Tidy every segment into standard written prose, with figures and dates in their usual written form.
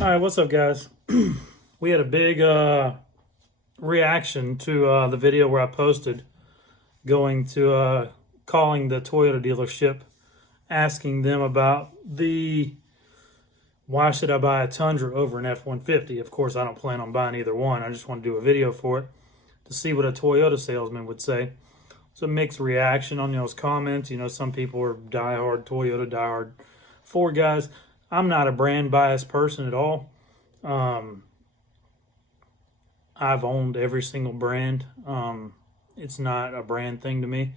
All right, what's up, guys? We had a big reaction to the video where I posted going to calling the Toyota dealership, asking them about why should I buy a Tundra over an F-150? Of course, I don't plan on buying either one. I just want to do a video for it to see what a Toyota salesman would say. It's a mixed reaction on those comments. Some people are diehard Toyota, diehard Ford guys. I'm not a brand biased person at all. I've owned every single brand. It's not a brand thing to me.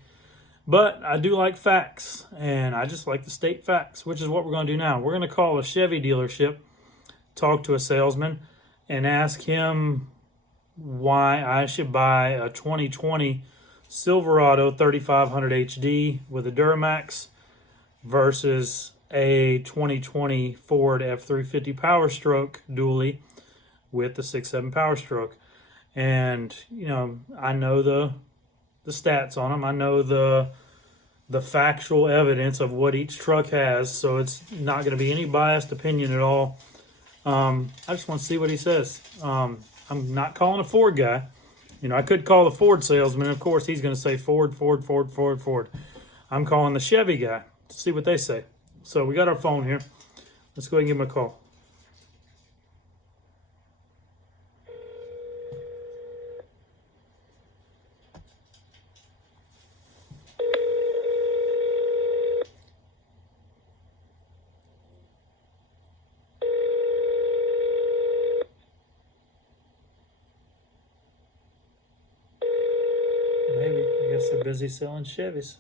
But I do like facts, and I just like to state facts, which is what we're going to do now. We're going to call a Chevy dealership, talk to a salesman, and ask him why I should buy a 2020 Silverado 3500 HD with a Duramax versus a 2020 Ford F-350 Power Stroke dually with the 6.7 Power Stroke. And I know the stats on them. I know the factual evidence of what each truck has, so it's not going to be any biased opinion at all. I just want to see what he says. I'm not calling a Ford guy. I could call the Ford salesman. Of course, he's going to say Ford, Ford, Ford, Ford, Ford. I'm calling the Chevy guy to see what they say. So we got our phone here. Let's go ahead and give him a call. Maybe. I guess they're busy selling Chevys.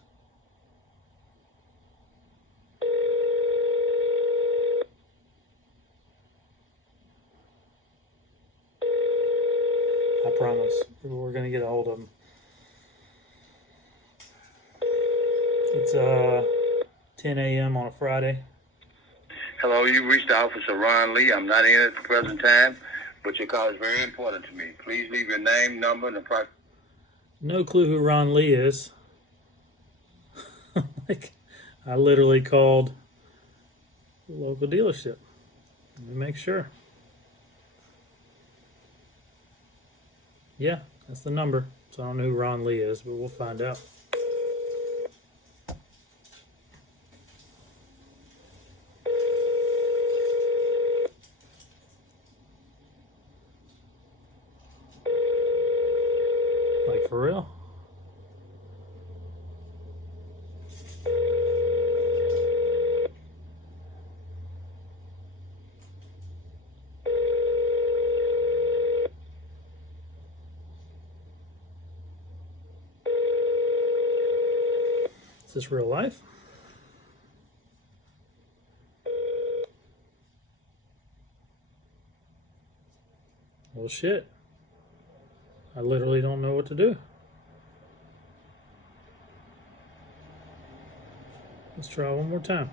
I promise. We're going to get a hold of them. It's 10 a.m. on a Friday. Hello, you reached the office of Ron Lee. I'm not in at the present time, but your call is very important to me. Please leave your name, number, and the price. No clue who Ron Lee is. I literally called the local dealership. Let me make sure. Yeah, that's the number. So I don't know who Ron Lee is, but we'll find out. Like, for real? Is this real life? Well, shit. I literally don't know what to do. Let's try one more time.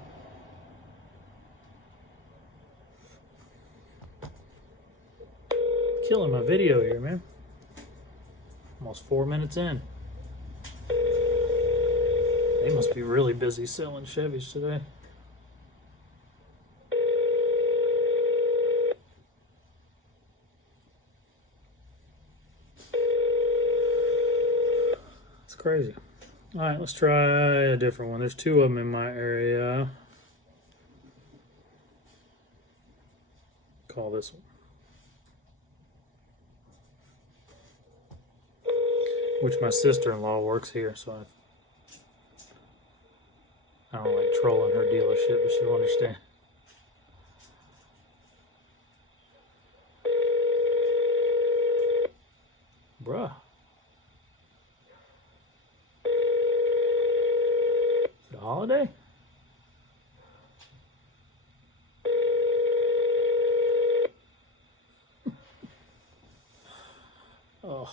Killing my video here, man. Almost 4 minutes in. They must be really busy selling Chevys today. It's crazy. All right, let's try a different one. There's two of them in my area. Call this one. Which my sister-in-law works here, so I don't like trolling her dealership, but she'll understand. Bruh. Is it a holiday? Oh.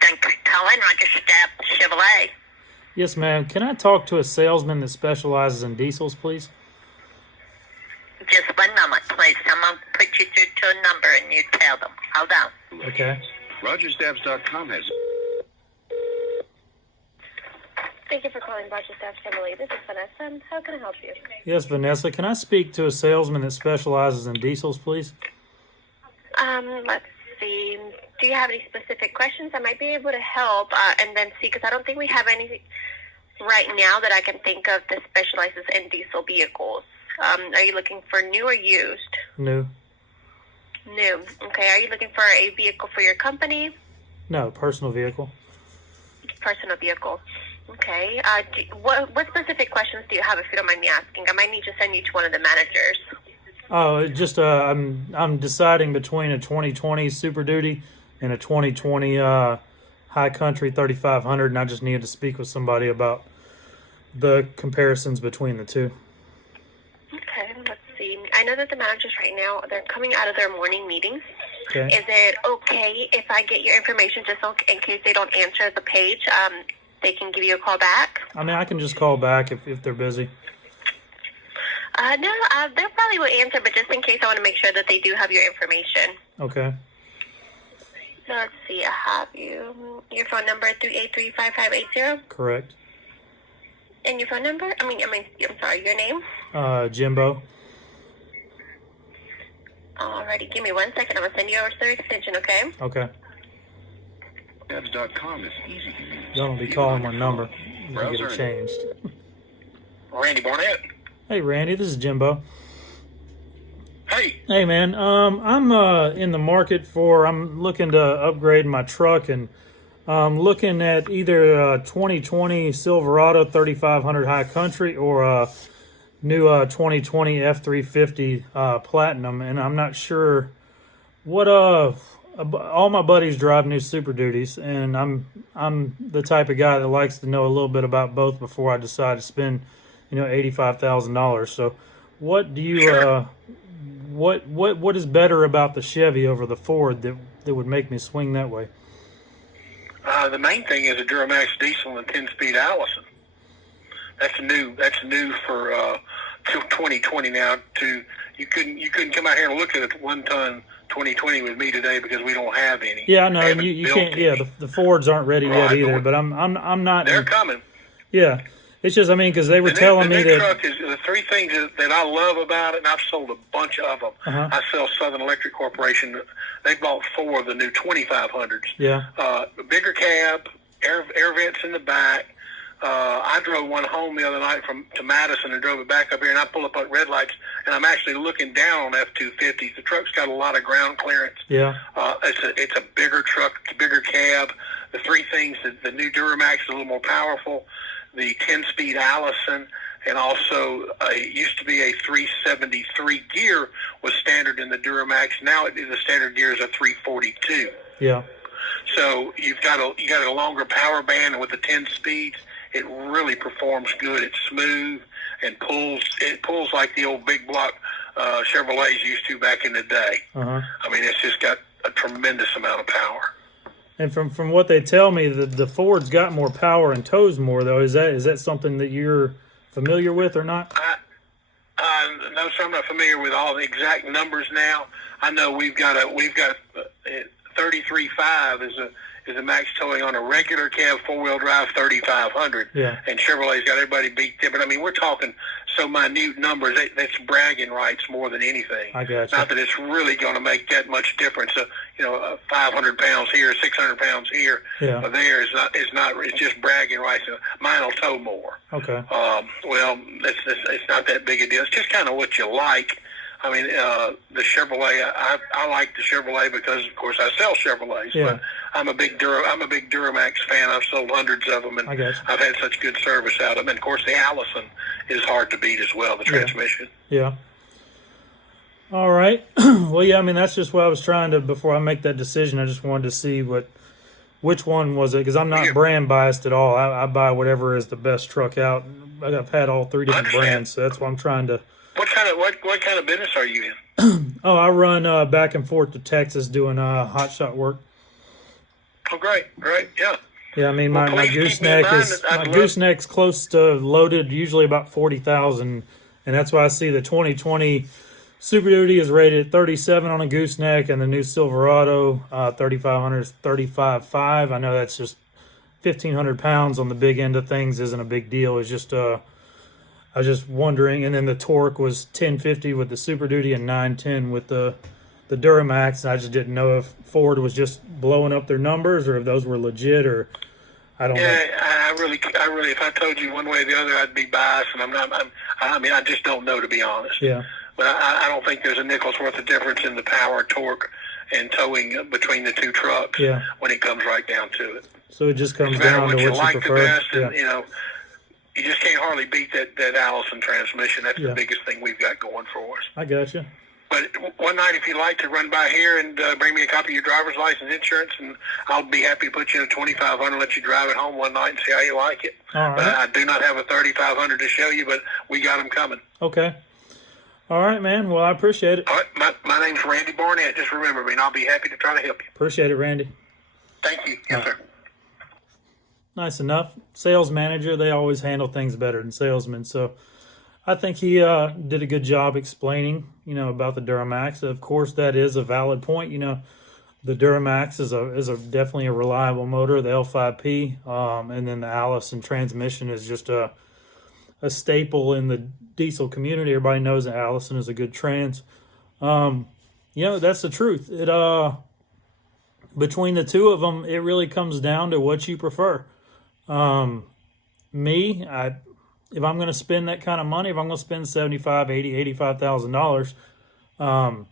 Thank you for calling Roger Stapp Chevrolet. Yes, ma'am. Can I talk to a salesman that specializes in diesels, please? Just one moment, please. Someone put you through to a number and you tell them. Hold on. Okay. RogerStabs.com has. Thank you for calling Rochester Chevrolet. This is Vanessa. How can I help you? Yes, Vanessa. Can I speak to a salesman that specializes in diesels, please? Let's see. Do you have any specific questions? I might be able to help and then see, because I don't think we have any right now that I can think of that specializes in diesel vehicles. Are you looking for new or used? New. New. Okay. Are you looking for a vehicle for your company? No, personal vehicle. Personal vehicle. Okay. What specific questions do you have, if you don't mind me asking? I might need to send you to one of the managers. Oh, just I'm deciding between a 2020 Superduty and a 2020 High Country 3500, and I just needed to speak with somebody about the comparisons between the two. Okay, let's see. I know that the managers right now, they're coming out of their morning meetings. Okay. Is it okay if I get your information just in case they don't answer the page? They can give you a call back? I mean, I can just call back if they're busy. No, they probably will answer, but just in case, I want to make sure that they do have your information. Okay. Let's see, I have your phone number 383-5580. Correct. And your phone number? I'm sorry, your name? Jimbo. Alrighty, give me 1 second. I'm going to send you over to their extension, okay? Okay. Debs.com is easy. Don't be calling my number. You can get it changed. Randy Barnett. Hey, Randy, this is Jimbo. Hey. Hey, man. I'm in the market I'm looking to upgrade my truck, and looking at either 2020 Silverado 3500 High Country or a new 2020 F-350 Platinum, and I'm not sure what all my buddies drive new Super Duties, and I'm the type of guy that likes to know a little bit about both before I decide to spend, $85,000. So, what do you what is better about the Chevy over the Ford that would make me swing that way? The main thing is a Duramax diesel and 10-speed Allison. That's new for 2020 now. You couldn't come out here and look at a 1-ton 2020 with me today because we don't have any. Yeah, no, you can't. Yeah, the Fords aren't ready yet either. But I'm not. They're coming. Yeah, it's just because they were telling me that truck is the three things that I love about it, and I've sold a bunch of them. Uh-huh. I sell Southern Electric Corporation. They bought 4 of the new 2500s. Yeah. Bigger cab, air vents in the back. I drove one home the other night to Madison and drove it back up here, and I pull up at red lights, and I'm actually looking down on F-250s. The truck's got a lot of ground clearance. Yeah. It's a bigger truck, bigger cab. The three things, the new Duramax is a little more powerful. The 10-speed Allison, and also it used to be a 373 gear was standard in the Duramax. Now the standard gear is a 342. Yeah. So you got a longer power band, and with the 10 speeds, it really performs good. It's smooth and pulls like the old big block Chevrolets used to back in the day. Uh-huh. I mean, it's just got a tremendous amount of power. And from what they tell me, the Ford's got more power and tows more, though. Is that something that you're familiar with or not? No, sir, I'm not familiar with all the exact numbers now. I know we've got 33.5 is a max towing on a regular cab 4-wheel drive 3500. Yeah. And Chevrolet's got everybody beat there. But I mean, we're talking so minute numbers. That's bragging rights more than anything. I got you. Not that it's really going to make that much difference. 500 pounds here, 600 pounds here. Yeah. There is not. It's just bragging rights. Mine will tow more. Okay. Well, it's not that big a deal. It's just kind of what you like. I mean, the Chevrolet. I like the Chevrolet because, of course, I sell Chevrolets. Yeah. But I'm a big Duramax fan. I've sold hundreds of them, and I've had such good service out of them. And of course, the Allison is hard to beat as well. The transmission. Yeah. All right. Well, yeah. I mean, that's just what I was trying to before I make that decision. I just wanted to see which one was it, because I'm not brand biased at all. I buy whatever is the best truck out. I've had all 3 different brands, so that's why I'm trying to. What kind of business are you in? Oh, I run back and forth to Texas doing hot shot work. Oh, great, yeah. Yeah, I mean my gooseneck's close to loaded, usually about 40,000, and that's why I see the 2020 Super Duty is rated at 37 on a gooseneck, and the new Silverado 3500 is 35.5. I know that's just 1,500 pounds on the big end of things isn't a big deal. It's just I was just wondering. And then the torque was 1050 with the Super Duty and 910 with the Duramax. And I just didn't know if Ford was just blowing up their numbers or if those were legit, or I don't know. I really, if I told you one way or the other, I'd be biased, and I just don't know, to be honest. Yeah. But I don't think there's a nickel's worth of difference in the power, torque, and towing between the two trucks. Yeah. When it comes right down to it. So it just comes No matter down to what you what like you the prefer. best, Yeah. and you just can't hardly beat that Allison transmission. That's Yeah. the biggest thing we've got going for us. I gotcha. But one night, if you'd like to run by here and bring me a copy of your driver's license, insurance, and I'll be happy to put you in a 2500, let you drive it home one night and see how you like it. All right. But I do not have a 3500 to show you, but we got them coming. Okay. All right, man. Well, I appreciate it. All right, my name's Randy Barnett. Just remember me, and I'll be happy to try to help you. Appreciate it, Randy. Thank you. Yes, sir. Nice enough. Sales manager, they always handle things better than salesmen. So I think he did a good job explaining, about the Duramax. Of course, that is a valid point. The Duramax is a definitely a reliable motor, the L5P, and then the Allison transmission is just a staple in the diesel community. Everybody knows that Allison is a good trans. That's the truth. It between the two of them, it really comes down to what you prefer. If I'm going to spend that kind of money, if I'm going to spend $75,000, $80,000, $85,000,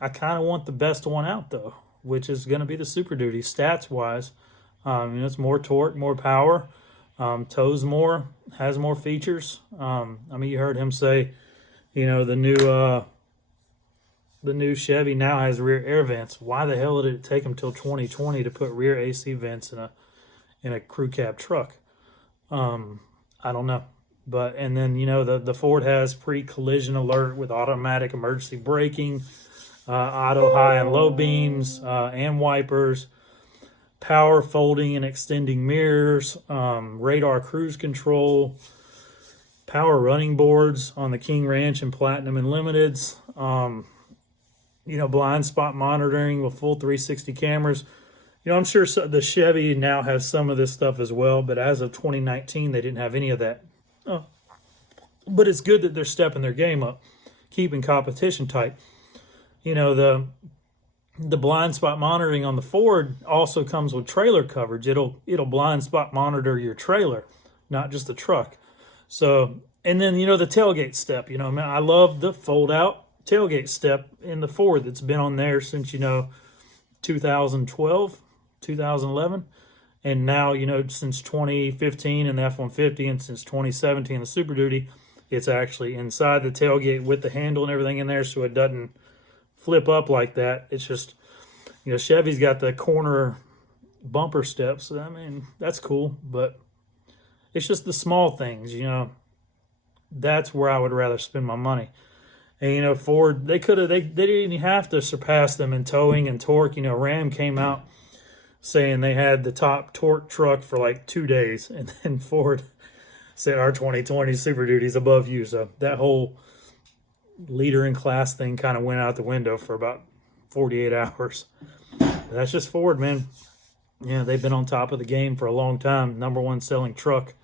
I kind of want the best one out though, which is going to be the Super Duty stats wise. It's more torque, more power, tows more, has more features. You heard him say, the new Chevy now has rear air vents. Why the hell did it take them till 2020 to put rear AC vents in a crew cab truck? I don't know. And then, the Ford has pre-collision alert with automatic emergency braking, auto high and low beams, and wipers, power folding and extending mirrors, radar cruise control, power running boards on the King Ranch and Platinum and Limiteds, blind spot monitoring with full 360 cameras. I'm sure the Chevy now has some of this stuff as well, but as of 2019, they didn't have any of that. But it's good that they're stepping their game up, keeping competition tight. The blind spot monitoring on the Ford also comes with trailer coverage. It'll blind spot monitor your trailer, not just the truck. So, and then, the tailgate step. I love the fold out tailgate step in the Ford that's been on there since, 2012, 2011. And now, since 2015 in the F-150 and since 2017 the Super Duty, it's actually inside the tailgate with the handle and everything in there, so it doesn't flip up like that. It's just, Chevy's got the corner bumper steps. That's cool, but it's just the small things, That's where I would rather spend my money. And, Ford, they didn't even have to surpass them in towing and torque. Ram came out saying they had the top torque truck for like 2 days, and then Ford said our 2020 Super Duty is above you. So that whole leader in class thing kind of went out the window for about 48 hours. But that's just Ford, man. They've been on top of the game for a long time. Number one selling truck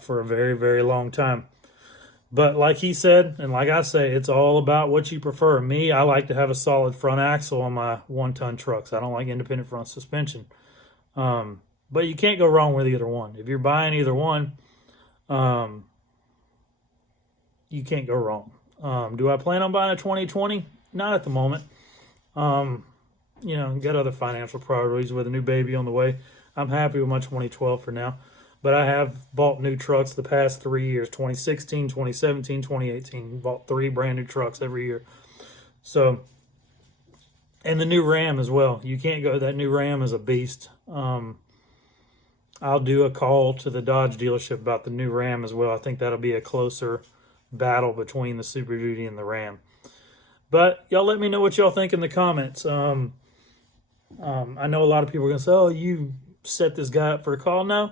for a very, very long time. But like he said, and like I say, it's all about what you prefer. Me, I like to have a solid front axle on my 1-ton trucks. I don't like independent front suspension. But you can't go wrong with either one. If you're buying either one, you can't go wrong. Do I plan on buying a 2020? Not at the moment. Got other financial priorities with a new baby on the way. I'm happy with my 2012 for now. But I have bought new trucks the past 3 years, 2016, 2017, 2018. Bought 3 brand new trucks every year. So, and the new Ram as well. You can't go, that new Ram is a beast. I'll do a call to the Dodge dealership about the new Ram as well. I think that'll be a closer battle between the Super Duty and the Ram. But y'all let me know what y'all think in the comments. I know a lot of people are going to say, oh, you set this guy up for a call. No.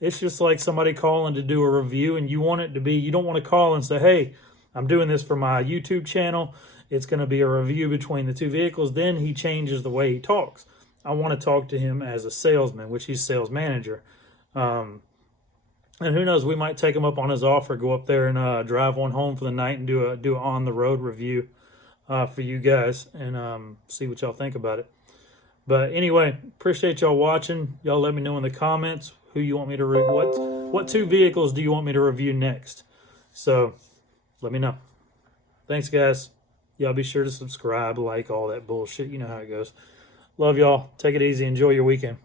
It's just like somebody calling to do a review, and you want it to be, you don't want to call and say, hey, I'm doing this for my YouTube channel. It's going to be a review between the two vehicles. Then he changes the way he talks. I want to talk to him as a salesman, which he's sales manager. And who knows, we might take him up on his offer, go up there and drive one home for the night and do a on the road review for you guys, and see what y'all think about it. But anyway, appreciate y'all watching. Y'all let me know in the comments who you want me to review. What 2 vehicles do you want me to review next? So let me know. Thanks, guys. Y'all be sure to subscribe, like, all that bullshit. You know how it goes. Love y'all. Take it easy. Enjoy your weekend.